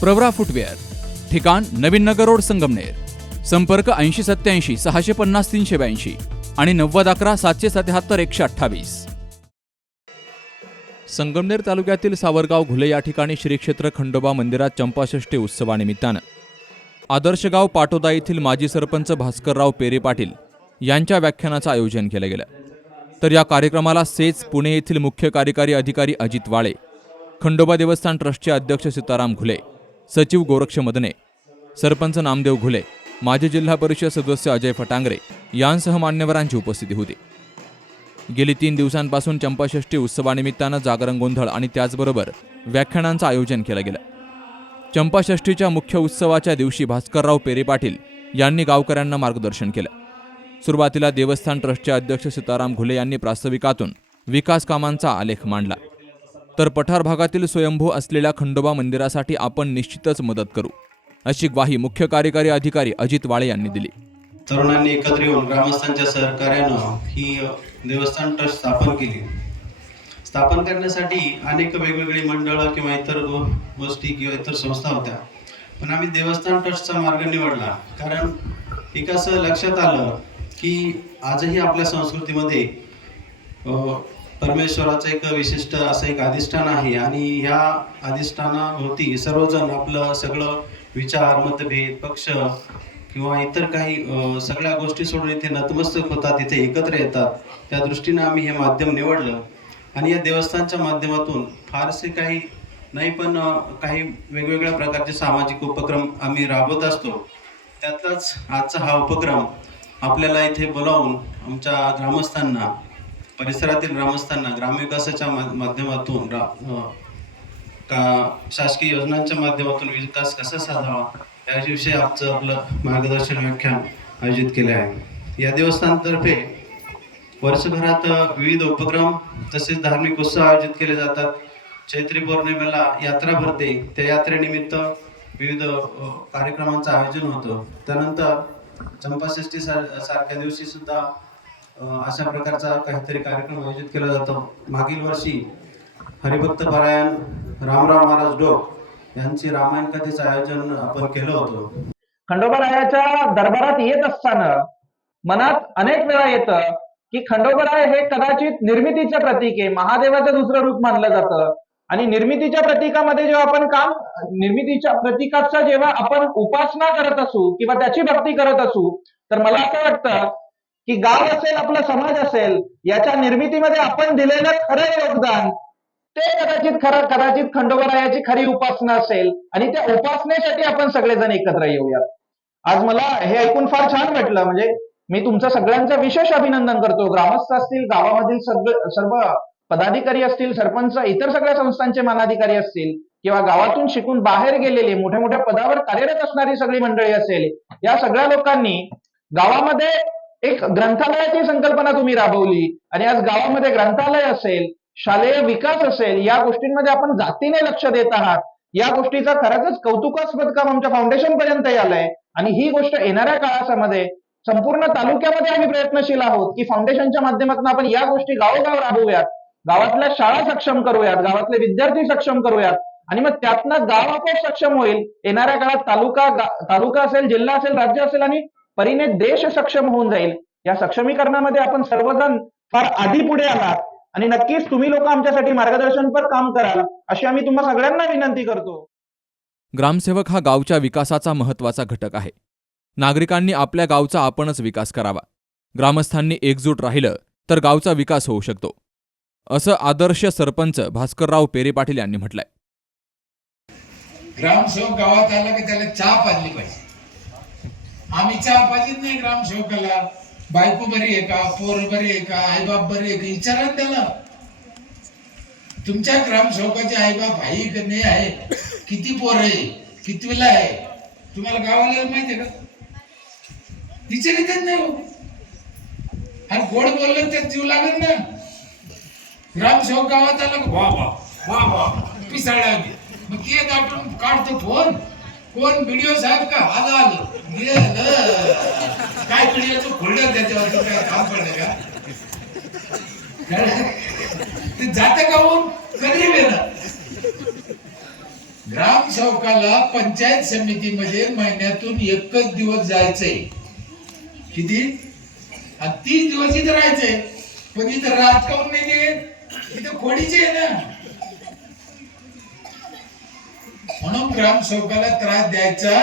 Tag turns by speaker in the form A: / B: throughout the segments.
A: Pravara footwear ठिकाण नवीन नगर road Sangamner संपर्क ऐंशी सत्याऐंशी सहाशे पन्नास तीनशे ब्याऐंशी आणि नव्वद अकरा सातशे सत्याहत्तर एकशे अठ्ठावीस. संगमनेर तालुक्यातील सावरगाव घुले या ठिकाणी श्री क्षेत्र खंडोबा मंदिरात चंपाषष्ठी उत्सवानिमित्तानं आदर्शगाव पाटोदा येथील माजी सरपंच भास्करराव पेरे पाटील यांच्या व्याख्यानाचं आयोजन केलं गेलं. तर या कार्यक्रमाला सेच पुणे येथील मुख्य कार्यकारी अधिकारी अजित वाळे खंडोबा देवस्थान ट्रस्टचे अध्यक्ष सीताराम घुले सचिव गोरक्ष मदने सरपंच नामदेव घुले माजी जिल्हा परिषद सदस्य अजय फटांगरे यांसह मान्यवरांची उपस्थिती होती. गेली तीन दिवसांपासून चंपाषष्ठी उत्सवानिमित्तानं जागरण गोंधळ आणि त्याचबरोबर व्याख्यानांचं आयोजन केलं गेलं. चंपाषष्ठीच्या मुख्य उत्सवाच्या दिवशी भास्करराव पेरे पाटील यांनी गावकऱ्यांना मार्गदर्शन केलं. सुरुवातीला देवस्थान ट्रस्टचे अध्यक्ष सीताराम घुले यांनी प्रास्ताविकातून विकास कामांचा आलेख मांडला. तर पठार भागातील स्वयंभू असलेल्या खंडोबा मंदिरासाठी आपण निश्चितच मदत करू अशी ग्वाही मुख्य कार्यकारी अधिकारी अजित वाळे यांनी दिली.
B: तरुणांनी एकत्र येऊन ग्रामस्थांच्या सहकार्यानं ही देवस्थान ट्रस्ट स्थापन केली. स्थापन करण्यासाठी अनेक वेगवेगळी मंडळं किंवा इतर गोष्टी किंवा इतर संस्था होत्या. पण आम्ही देवस्थान ट्रस्टचा मार्ग निवडला कारण एक असं लक्षात आलं की आजही आपल्या संस्कृतीमध्ये परमेश्वराचं एक विशिष्ट असं एक अधिष्ठान आहे आणि ह्या अधिष्ठानाभोवती सर्वजण आपलं सगळं विचार मतभेद पक्ष किंवा इतर काही सगळ्या गोष्टी सोडून इथे नतमस्तक होतात इथे एकत्र येतात. त्या दृष्टीनं आम्ही हे माध्यम निवडलं. आणि या देवस्थानच्या माध्यमातून फारसे काही नाही पण काही वेगवेगळ्या प्रकारचे सामाजिक उपक्रम आम्ही राबवत असतो. त्यातलाच आजचा हा उपक्रम आपल्याला इथे बोलावून आमच्या ग्रामस्थांना परिसरातील ग्रामस्थांना ग्रामविकासाच्या माध्यमातून का शासकीय योजनांच्या माध्यमातून विकास कसा साधावा याविषयी आमचं आपलं मार्गदर्शन व्याख्यान आयोजित केले आहे. या देवस्थानतर्फे वर्षभरात विविध उपक्रम तसेच धार्मिक उत्सव आयोजित केले जातात. चैत्री पौर्णिमेला यात्रा भरते. त्या यात्रेनिमित्त विविध कार्यक्रमांचं आयोजन होतं. त्यानंतर चंपाषष्ठी सार सारख्या दिवशी सुद्धा अशा प्रकारचा काहीतरी कार्यक्रम आयोजित केला जातो. मागील वर्षी हरिभक्त पारायण रामराव महाराज डोक यांची रामायण कथेचं आयोजन आपण केलं होतं.
C: खंडोबरायाच्या दरबारात येत असताना मनात अनेक वेळा येतं की खंडोबराय हे कदाचित निर्मितीचं प्रतीक आहे महादेवाचं दुसरं रूप मानलं जातं. आणि निर्मितीच्या प्रतीकामध्ये जेव्हा आपण काम निर्मितीच्या प्रतीकाचा जेव्हा आपण उपासना करत असू किंवा त्याची भक्ती करत असू तर मला असं वाटतं की गाव असेल आपला समाज असेल याच्या निर्मितीमध्ये आपण दिलेलं खरं योगदान ते कदाचित खरं कदाचित खंडोबरायाची खरी उपासना असेल आणि त्या उपासनेसाठी आपण सगळेजण एकत्र येऊयात. आज मला हे ऐकून फार छान वाटलं म्हणजे मी तुमचं सगळ्यांचं विशेष अभिनंदन करतो. ग्रामस्थ असतील गावामधील सगळे सर्व पदाधिकारी असतील सरपंच इतर सगळ्या संस्थांचे मानाधिकारी असतील किंवा गावातून शिकून बाहेर गेलेले मोठ्या मोठ्या पदावर कार्यरत असणारी सगळी मंडळी असेल या सगळ्या लोकांनी गावामध्ये एक ग्रंथालयाची संकल्पना तुम्ही राबवली आणि आज गावामध्ये ग्रंथालय असेल शालेय विकास असेल या गोष्टींमध्ये आपण जातीने लक्ष देत आहात. या गोष्टीचा खरंच कौतुकास्पद काम आमच्या फाउंडेशन पर्यंत आलंय आणि ही गोष्ट येणाऱ्या काळामध्ये संपूर्ण तालुक्यामध्ये आम्ही प्रयत्नशील आहोत की फाउंडेशनच्या माध्यमातून आपण या गोष्टी गावोगाव राबवूयात. गावातल्या शाळा सक्षम करूयात गावातले विद्यार्थी सक्षम करूयात. आणि मग त्यातनं गाव आपोआप सक्षम होईल. येणाऱ्या काळात तालुका तालुका असेल जिल्हा असेल राज्य असेल आणि परीने देश सक्षम होऊन जाईल. या सक्षमीकरणामध्ये आपण सर्वजण फार आधी पुढे आलात आणि नक्कीच तुम्ही लोक आमच्यासाठी मार्गदर्शनपर काम कराल अशी आम्ही तुम्हा सगळ्यांना विनंती करतो.
A: ग्रामसेवक हा गावच्या विकासाचा महत्त्वाचा घटक आहे. नागरिकांनी आपल्या गावचा आपणच विकास करावा. ग्रामस्थांनी एकजूट राहिलं तर गावचा विकास होऊ शकतो. असं आदर्श सरपंच भास्करराव पेरे पाटील यांनी म्हटलंय.
D: ग्रामसेवक गावात आला की त्याला चहा पाजली पाहिजे. आम्ही चहा पाजीत नाही ग्रामसेवकाला. बायको बरी आहे का? पोर बरी आहे का? आईबाप बरी आहे का? विचारा त्याला. तुमच्या ग्रामसेवकाचे आईबाप आई का नाही आहे? किती पोर आहे? कितवीला आहे? तुम्हाला गावाला माहितीये का? विचारितच नाही हो. आणि गोड बोललं तर जीव लागत ना. ग्रामसेवक गावात आला वा वा. वा वा. पिसाळ्या मग ते दाटून काढतो फोन. कोण? व्हिडिओ साहेब का? आलं आलं. काय तुझी तू खोललं त्याच्यावर काय काम पडलं का? ते जात गावून कधी गेलं ग्रामसेवकाला पंचायत समितीमध्ये महिन्यातून एकच दिवस जायचंय. किती? तीस दिवस इथं राहायचंय. पण इथं रात काऊन नाही देत इथं खोडीचे आहे ना. म्हणून ग्रामसेवकाला त्रास द्यायचा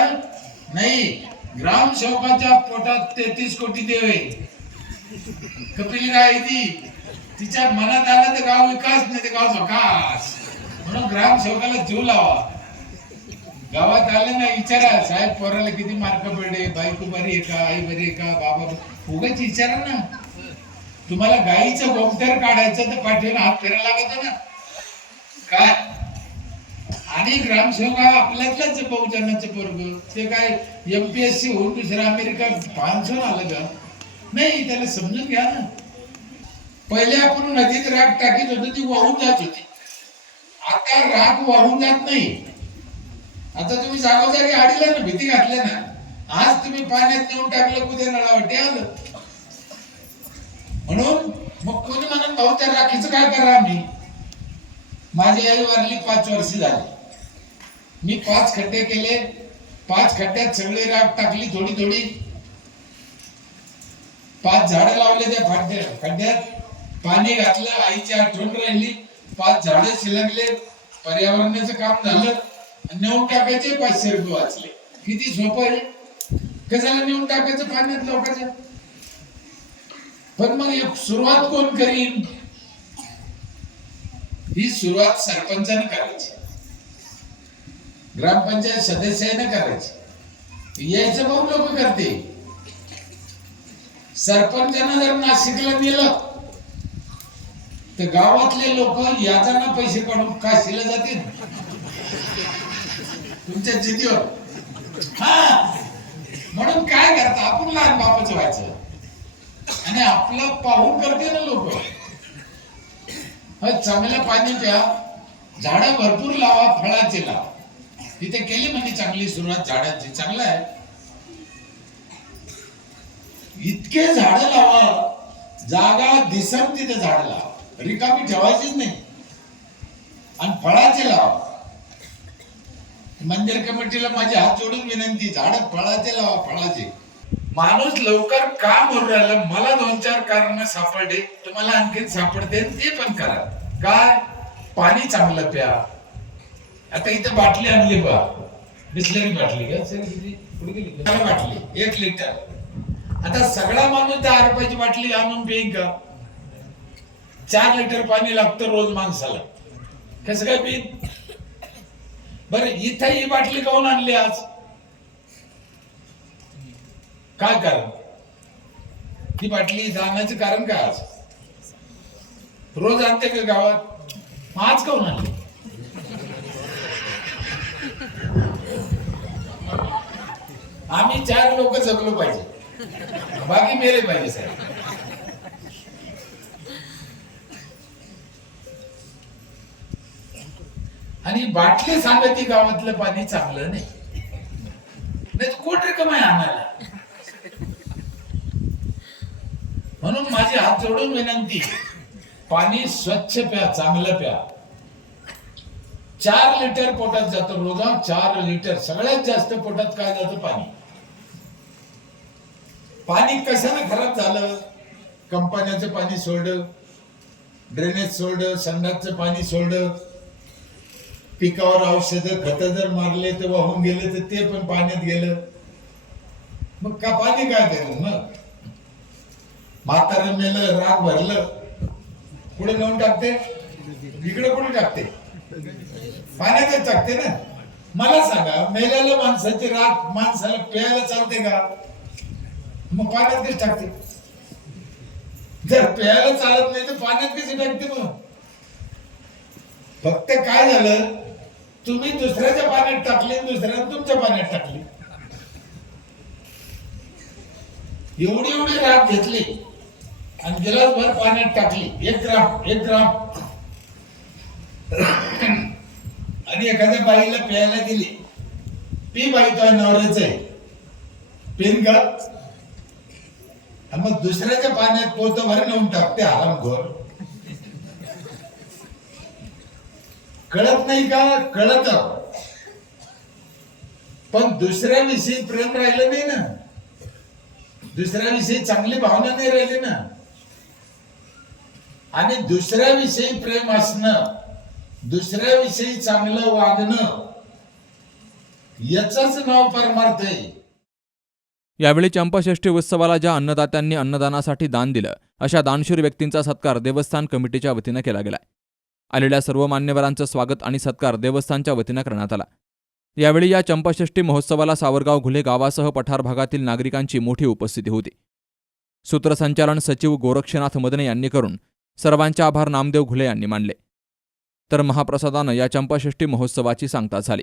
D: नाही. ग्रामसेवकाच्या पोटात तेहतीस कोटी देव आहे. कपिल गाय ती तिच्या मनात आलं तर गाव विकास नाही ते गाव विकास. म्हणून ग्रामसेवकाला जीव लावा. गावात आले ना विचारा साहेब पोराला किती मार्क पडले बायको बरी आहे का आई बरी आहे का बाबा उगाच विचारा ना. तुम्हाला गाईचं गोमतर काढायचं तर पाठीवर हात फिरायला लागत ना. काय? आणि ग्रामसेवक हा आपल्यातलाच बहुजनाचं पोरग ते काय एमपीएससी होऊन दुसरा अमेरिका पानसून आलं का? नाही त्याला समजून घ्या ना. पहिले आपण नदीत राग टाकीत होतो ती वाहून जात होती. आता राग वाहून जात नाही. आता तुम्ही जागोजागी आडीला ना भीती घातल्या ना. आज तुम्ही पाण्यात नेऊन टाकलं कुठे नळावटे आलं. म्हणून मग कोणी म्हणून भाऊ त्या राखीचं काय करा आम्ही? माझी आई वारली पाच वर्ष झाली. मी पाच खड्डे केले. पाच खड्ड्यात सगळे राग टाकली थोडी थोडी. पाच झाडं लावले त्या खड्ड्या खड्ड्यात पाणी घातलं आईची आठवण राहिली. पाच झाडे शिलकले पर्यावरणाचं काम झालं. नेऊन टाकायचे पाचशे रुपये वाचले. किती सोपं आहे? कशाला नेऊन टाकायचं पाण्यात लोकांच्या पण मग सुरुवात कोण करीन? ही सुरुवात सरपंचाने करायची. ग्रामपंचायत सदस्याने करायची. यायचं भाऊ लोक करते. सरपंचानं जर नाशिकला नेलं तर गावातले लोक याचाना पैसे काढून काशीला जातील. तुमच्या जिद्दीवर हा. म्हणून काय करता आपण लहान बापाचं व्हायचं. आणि आपलं पाहून करते ना लोक. चांगलं पाणी प्या. झाडं भरपूर लावा फळाचे लावा. तिथे केली म्हणजे चांगली सुरुवात झाडांची चांगलं आहे. इतके झाड लावा जागा दिसत तिथे झाड लावा. रिकामी ठेवायचीच नाही. आणि फळाचे लावा. मंदिर कमिटीला माझी हात जोडून विनंती झाड फळाचे लावा फळाचे. माणूस लवकर का मरू राहिला. मला दोन चार कारण सापडले. तुम्हाला आणखीन सापडते ते पण करा. काय? पाणी चांगलं प्या. आता इथे बाटली आणली बा बिस्लरी बाटली. का सर किती? गेली? बाटली. एक लिटर. आता सगळा माणूस दहा रुपयाची बाटली आणून पेईन का? चार लिटर पाणी लागतं रोज माणसाला. कसं काय पेन बरं इथं ही बाटली काऊन आणली आज? काय कारण? ती बाटली जाण्याचं कारण काय आज? रोज आणते का गावात? आज काऊन आणली? आम्ही चार लोक जगलो पाहिजे. बाकी मेले पाहिजे साहेब. आणि बाटली ती गावातलं पाणी चांगलं नाही. नाही तर कोण रिकम आहे आणायला म्हणून माझी हात जोडून विनंती पाणी स्वच्छ प्या चांगलं प्या. चार लिटर पोटात जातं रोजा चार लिटर सगळ्यात जास्त पोटात काय जातं पाणी? पाणी कशानं खराब झालं? कंपन्याचं पाणी सोडलं ड्रेनेज सोडलं संडासचं पाणी सोडलं. पिकावर औषध खत जर मारले तर वाहून गेले तर ते पण पाण्यात गेलं. मग का पाणी काय करेल मग? म्हातारं मेलं राग भरलं. पुढे नेऊन टाकते? इकडे कुठे टाकते? पाण्यातच टाकते ना? मला सांगा मेल्याला माणसाची राग माणसाला प्यायला चालते का? मग पाण्यात कशी टाकते? जर प्यायला चालत नाही तर पाण्यात कशी टाकते मग? फक्त काय झालं? तुम्ही दुसऱ्याच्या पाण्यात टाकले दुसऱ्याने तुमच्या पाण्यात टाकले. एवढी एवढी राख घेतली आणि गिलासभर पाण्यात टाकली. एक ग्राम एक ग्राम. आणि एखाद्या बाईला प्यायला दिली. पी बाई तो नवऱ्याच आहे. पेन का? आणि मग दुसऱ्याच्या पाण्यात पोतं भर नेऊन टाकते आरामखोर कळत नाही का? कळत. पण दुसऱ्याविषयी प्रेम राहिलं नाही ना. दुसऱ्याविषयी चांगली भावना नाही राहिली ना. आणि दुसऱ्याविषयी प्रेम असणं दुसऱ्याविषयी चांगलं वागणं याच नाव परमार्थ आहे.
A: यावेळी चंपाषष्ठी उत्सवाला ज्या अन्नदात्यांनी अन्नदानासाठी दान दिलं अशा दानशूर व्यक्तींचा सत्कार देवस्थान कमिटीच्या वतीनं केला गेला आलेल्या सर्व मान्यवरांचं स्वागत आणि सत्कार देवस्थानच्या वतीनं करण्यात आला. यावेळी या चंपाषष्ठी महोत्सवाला सावरगाव घुले गावासह पठार भागातील नागरिकांची मोठी उपस्थिती होती. सूत्रसंचालन सचिव गोरक्षनाथ मदने यांनी करून सर्वांचे आभार नामदेव घुले यांनी मानले. तर महाप्रसादानं या चंपाषष्ठी महोत्सवाची सांगता झाली.